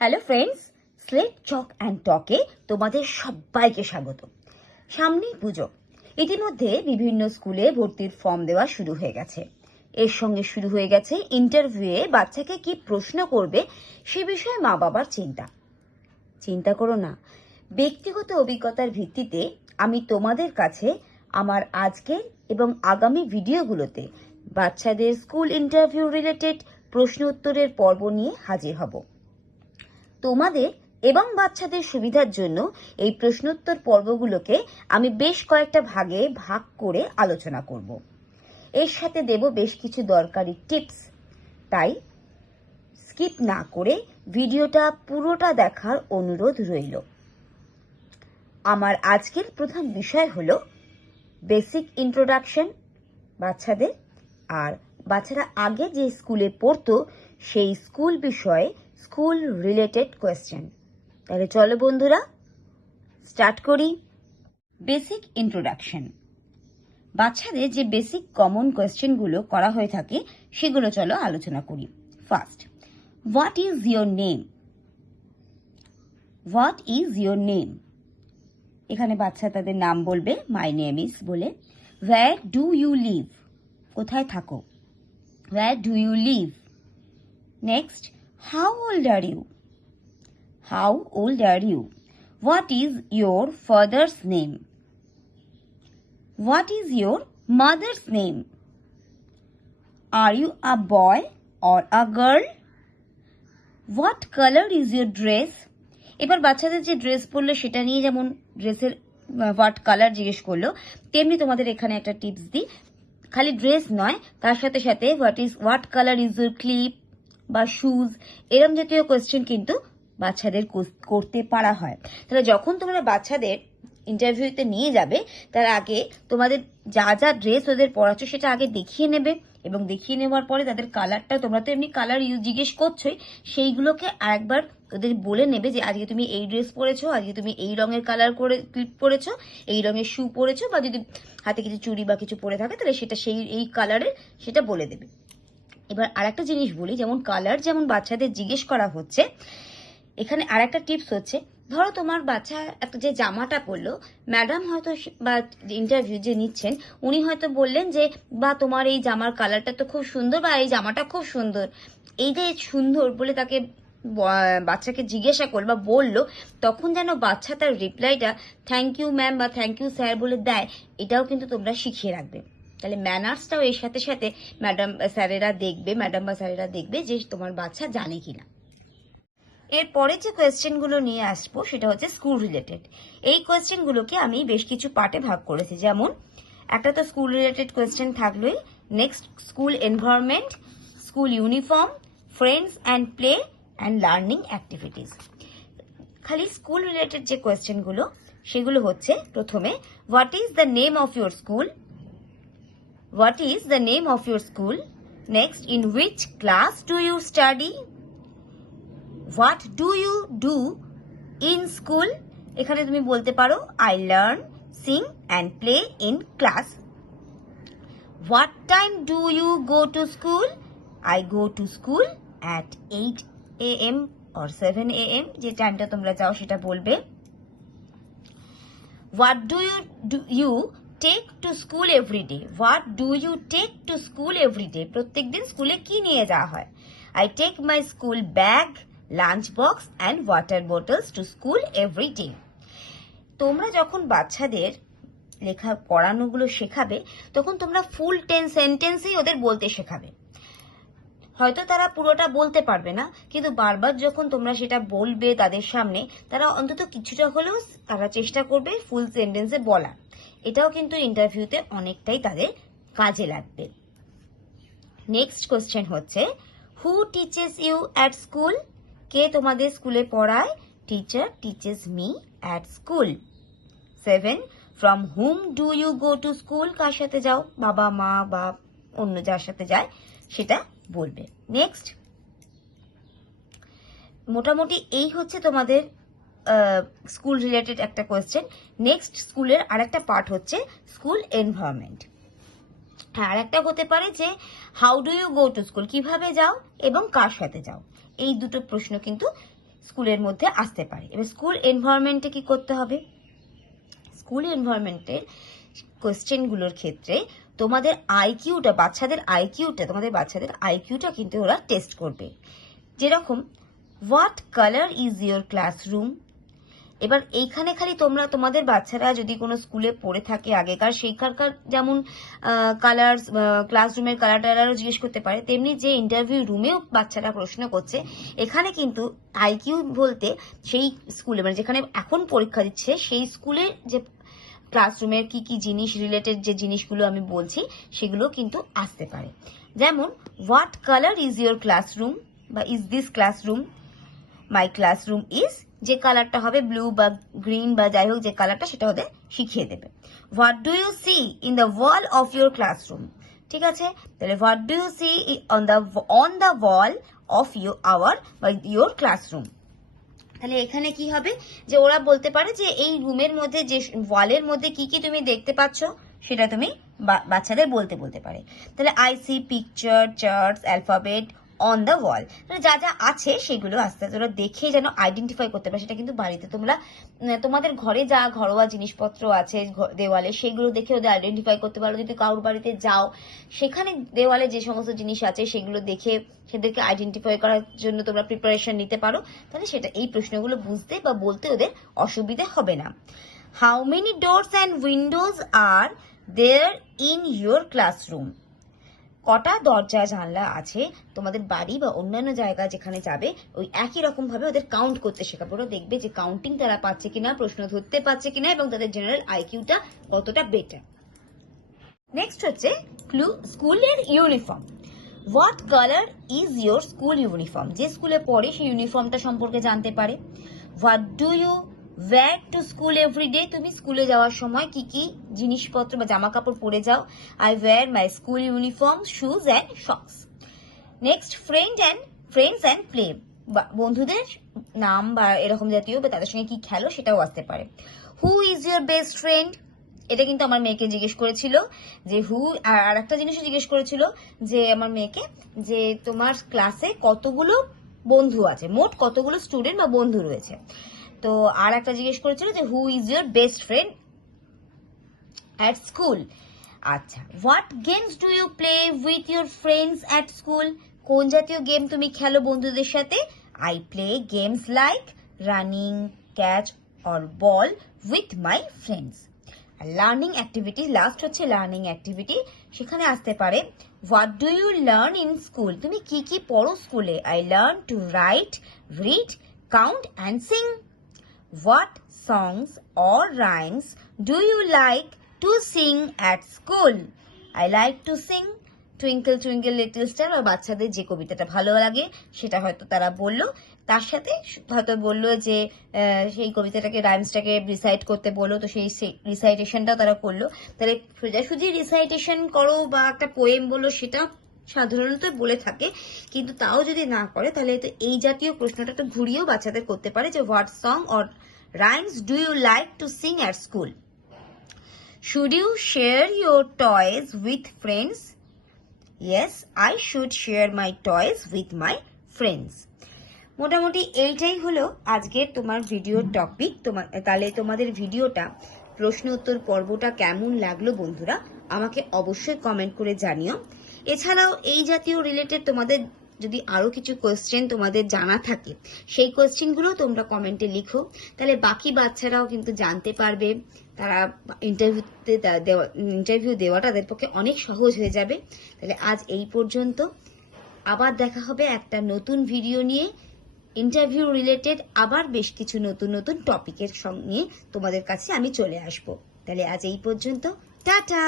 Hello friends, slate chalk and টকে তোমাদের সবাইকে স্বাগত। সামনেই পুজো। ইতিমধ্যে বিভিন্ন স্কুলে ভর্তির ফর্ম দেওয়া শুরু হয়ে গেছে। এর সঙ্গে শুরু হয়ে গেছে ইন্টারভিউয়ে বাচ্চাকে কি প্রশ্ন করবে সে বিষয়ে মা বাবার চিন্তা করো না। ব্যক্তিগত অভিজ্ঞতার ভিত্তিতে আমি তোমাদের কাছে আমার আজকের এবং আগামী ভিডিওগুলোতে বাচ্চাদের স্কুল ইন্টারভিউ রিলেটেড প্রশ্ন উত্তরের পর্ব নিয়ে হাজির হব। তোমাদের এবং বাচ্চাদের সুবিধার জন্য এই প্রশ্নোত্তর পর্বগুলোকে আমি বেশ কয়েকটা ভাগে ভাগ করে আলোচনা করব। এর সাথে দেব বেশ কিছু দরকারি টিপস। তাই স্কিপ না করে ভিডিওটা পুরোটা দেখার অনুরোধ রইল। আমার আজকের প্রধান বিষয় হলো বেসিক ইন্ট্রোডাকশন বাচ্চাদের, আর বাচ্চারা আগে যে স্কুলে পড়তো সেই স্কুল বিষয়ে স্কুল রিলেটেড কোয়েশ্চেন। তাহলে চলো বন্ধুরা স্টার্ট করি। Basic introduction. বাচ্চাদের যে বেসিক কমন কোয়েশ্চেনগুলো করা হয়ে থাকে সেগুলো চলো আলোচনা করি। First, what is your name? What is your name? এখানে বাচ্চা তাদের নাম বলবে, মাই নেম ইজ বলে। Where do you live? কোথায় থাকো? Where do you live? Next, how old are you? How old are you? What is your father's name? What is your mother's name? Are you a boy or a girl? What color is your dress? এবার বাচ্চাদের যে dress পরলো সেটা নিয়ে যেমন ড্রেসের what colour জিজ্ঞেস করলো, তেমনি তোমাদের এখানে একটা টিপস দিই। খালি ড্রেস নয়, তার সাথে সাথে what colour is your clip বা শুজ, এরম জাতীয় কোয়েশ্চেন কিন্তু বাচ্চাদের করতে পারা হয়। তাহলে যখন তোমরা বাচ্চাদের ইন্টারভিউতে নিয়ে যাবে তার আগে তোমাদের যা যা ড্রেস ওদের পরাচ্ছ সেটা আগে দেখিয়ে নেবে, এবং দেখিয়ে নেওয়ার পরে তাদের কালারটা, তোমরা তো এমনি কালার জিজ্ঞেস করছোই, সেইগুলোকে আরেকবার ওদের বলে নেবে যে আজকে তুমি এই ড্রেস পরেছো, আজকে তুমি এই রঙের কালার করে ক্লিপ পরেছো, এই রঙের শু পরেছো, বা যদি হাতে কিছু চুড়ি বা কিছু পরে থাকে তাহলে সেটা এই কালারের সেটা বলে দেবে। এবার আরেকটা জিনিস বলি, যেমন কালার যেমন বাচ্চাদের জিজ্ঞেস করা হচ্ছে, এখানে আরেকটা টিপস হচ্ছে, ধরো তোমার বাচ্চা একটা যে জামাটা পরলো, ম্যাডাম হয়তো বা ইন্টারভিউ যে নিচ্ছেন উনি হয়তো বললেন যে বা তোমার এই জামার কালারটা তো খুব সুন্দর, বা এই জামাটা খুব সুন্দর। এই যে সুন্দর বলে তাকে বাচ্চাকে জিজ্ঞাসা করল বা বললো, তখন যেন বাচ্চা তার রিপ্লাইটা থ্যাংক ইউ ম্যাম বা থ্যাংক ইউ স্যার বলে দেয়, এটাও কিন্তু তোমরা শিখিয়ে রাখবে। তাহলে ম্যানার্সটাও এর সাথে সাথে ম্যাডাম বা স্যারেরা দেখবে যে তোমার বাচ্চা জানে কিনা। এরপরে যে কোয়েশ্চেনগুলো নিয়ে আসবো সেটা হচ্ছে স্কুল রিলেটেড। এই কোয়েশ্চেনগুলোকে আমি বেশ কিছু পার্টে ভাগ করেছি। যেমন একটা তো স্কুল রিলেটেড কোয়েশ্চেন থাকলোই, next school environment, school uniform, friends and play and learning activities. খালি স্কুল রিলেটেড যে কোয়েশ্চেনগুলো সেগুলো হচ্ছে, প্রথমে what is the name of your school? What is the name of your school? Next, in which class do you study? What do you do in school? এখানে তুমি বলতে পারো I learn, sing and play in class. What time do you go to school? I go to school at 8 a.m. or 7 a.m. যে টাইমটা তোমরা চাও সেটা বলবে। What do you take to school every day? What do you take to school every day? প্রত্যেকদিন স্কুলে কি নিয়ে যাওয়া হয়? I take my school bag, lunch box and water bottles to school every day. তোমরা যখন বাচ্চাদের লেখা পড়ানোগুলো শেখাবে তখন তোমরা ফুল সেন্টেন্সেই ওদের বলতে শেখাবে। হয়তো তারা পুরোটা বলতে পারবে না, কিন্তু বারবার যখন তোমরা সেটা বলবে তাদের সামনে, তারা অন্তত কিছুটা হলেও তারা চেষ্টা করবে ফুল সেন্টেন্সে বলা। এটাও কিন্তু ইন্টারভিউতে অনেকটাই তাদের কাজে লাগবে। নেক্সট কোয়েশ্চেন হচ্ছে, who teaches you at school? কে তোমাদের স্কুলে পড়ায়? Teacher teaches me at school. 7, from whom do you go to school? কার সাথে যাও? বাবা মা বা অন্য যার সাথে যায় সেটা বলবে। নেক্সট, মোটামুটি এই হচ্ছে তোমাদের স্কুল রিলেটেড একটা কোয়েশ্চেন। নেক্সট, স্কুলের আরেকটা পার্ট হচ্ছে স্কুল এনভায়রনমেন্ট। আর একটা হতে পারে যে how do you go to school? কিভাবে যাও এবং কার সাথে যাও? এই দুটো প্রশ্ন কিন্তু স্কুলের মধ্যে আসতে পারে। এবার স্কুল এনভায়রনমেন্টে কি করতে হবে? স্কুল এনভায়রনমেন্টের কোয়েশ্চেনগুলোর ক্ষেত্রে তোমাদের বাচ্চাদের আইকিউটা কিন্তু ওরা টেস্ট করবে। যেরকম what colour is your classroom. এবার এইখানে খালি তোমাদের বাচ্চারা যদি কোনো স্কুলে পড়ে থাকে আগেকার সেইখানকার যেমন ক্লাসরুমের কালার টালারও জিজ্ঞেস করতে পারে, তেমনি যে ইন্টারভিউ রুমেও বাচ্চারা প্রশ্ন করছে, এখানে কিন্তু আইকিউ বলতে সেই স্কুলে মানে যেখানে এখন পরীক্ষা দিচ্ছে সেই স্কুলের যে ক্লাসরুমের কি কি জিনিস রিলেটেড যে জিনিসগুলো আমি বলছি সেগুলো কিন্তু আসতে পারে। যেমন what colour is your classroom বা is this classroom, my classroom is, যে কালারটা হবে ব্লু বা গ্রিন বা যাই হোক যে কালারটা সেটা ওদের শিখিয়ে দেবে। What do you see in the wall of your classroom, ঠিক আছে, তাহলে what do you see on the wall of your classroom. তাহলে এখানে কি হবে যে ওরা বলতে পারে যে এই রুমের মধ্যে যে ওয়ালের মধ্যে কি কি তুমি দেখতে পাচ্ছ সেটা তুমি বাচ্চাদের বলতে পারে। তাহলে I see picture, charts, alphabet on the wall, যা যা আছে সেগুলো আস্তে আস্তে ওরা দেখে যেন আইডেন্টিফাই করতে পারে। সেটা কিন্তু বাড়িতে তোমাদের ঘরে যা ঘরোয়া জিনিসপত্র আছে দেওয়ালে সেগুলো দেখে ওদের আইডেন্টিফাই করতে পারো। যদি কারোর বাড়িতে যাও সেখানে দেওয়ালে যে সমস্ত জিনিস আছে সেগুলো দেখে সেদেরকে আইডেন্টিফাই করার জন্য তোমরা প্রিপারেশন নিতে পারো। তাহলে সেটা এই প্রশ্নগুলো বুঝতে বা বলতে ওদের অসুবিধা হবে না। How many doors and windows are there in your classroom, কটা দরজা জানলা আছে তোমাদের বাড়ি বা অন্যান্য জায়গা যেখানে যাবে ওই একই রকম ভাবে ওদের কাউন্ট করতে শেখাবো। ওরা দেখবে যে কাউন্টিং তারা পাচ্ছে কিনা, প্রশ্ন ধরতে পারছে কিনা এবং তাদের জেনারেল আইকিউটা কতটা বেটার। নেক্সট হচ্ছে স্কুলের uniform. What colour is your school uniform, যে স্কুলে পড়ে সেই ইউনিফর্মটা সম্পর্কে জানতে পারে। What do you wear to school everyday, তুমি স্কুলে যাওয়ার সময় কি কি জিনিসপত্র বা জামা কাপড় পরে যাও। I wear my school uniform, shoes and socks. Next friends and play, বন্ধুদের নাম বা এরকম জাতীয় বা তাদের সঙ্গে কি খেলো সেটাও আসতে পারে। হু ইজ ইয়োর বেস্ট ফ্রেন্ড, এটা কিন্তু আমার মেয়েকে জিজ্ঞেস করেছিল যে আর একটা জিনিসও জিজ্ঞেস করেছিল যে আমার মেয়েকে যে তোমার ক্লাসে কতগুলো বন্ধু আছে, মোট কতগুলো স্টুডেন্ট বা বন্ধু রয়েছে। তো আর একটা জিজ্ঞেস করেছিল যে who is your best friend at school. আচ্ছা, what games do you play with your friends at school, কোন জাতীয় গেম তুমি খেলো বন্ধুদের সাথে। I play games like running, catch or ball with my friends. Learning activity, last হচ্ছে learning activity, সেখানে আসতে পারে what do you learn in school, তুমি কি কি পড়ো স্কুলে। I learn to write, read, count and sing. What songs or rhymes do you like to sing at school? I like to sing Twinkle Twinkle Little Star, বা বাচ্চাদের যে কবিতাটা ভালো লাগে সেটা হয়তো তারা বললো, তার সাথে হয়তো বললো যে সেই কবিতাটাকে রাইমসটাকে রিসাইট করতে বললো, তো সেই রিসাইটেশনটাও তারা করলো। তাহলে সোজাসুজি রিসাইটেশন করো বা একটা পোয়েম বলো সেটা সাধারণত বলে থাকে, কিন্তু তাও যদি না করে তাহলে তো এই জাতীয় প্রশ্নটা তো ঘুরিয়েও বাচ্চাদের করতে পারে যে what song or rhymes do you like to sing at school. Should you share your toys with friends? Yes, I should share my toys with my friends. মোটামুটি এইটাই হলো আজকের তোমার ভিডিওর টপিক। তাহলে তোমাদের ভিডিওটা প্রশ্ন উত্তর পর্বটা কেমন লাগলো বন্ধুরা আমাকে অবশ্যই কমেন্ট করে জানিও। এছাড়াও এই জাতীয় রিলেটেড তোমাদের যদি আরো কিছু কোয়েশ্চেন তোমাদের জানা থাকে সেই কোয়েশ্চেনগুলো তোমরা কমেন্টে লিখো, তাহলে বাকি বাচ্চারাও কিন্তু জানতে পারবে, তারা ইন্টারভিউ দেওয়াটা তাদের পক্ষে অনেক সহজ হয়ে যাবে। তাহলে আজ এই পর্যন্ত, আবার দেখা হবে একটা নতুন ভিডিও নিয়ে ইন্টারভিউ রিলেটেড, আবার বেশ কিছু নতুন নতুন টপিকের সঙ্গে তোমাদের কাছে আমি চলে আসব। তাহলে আজ এই পর্যন্ত, টাটা।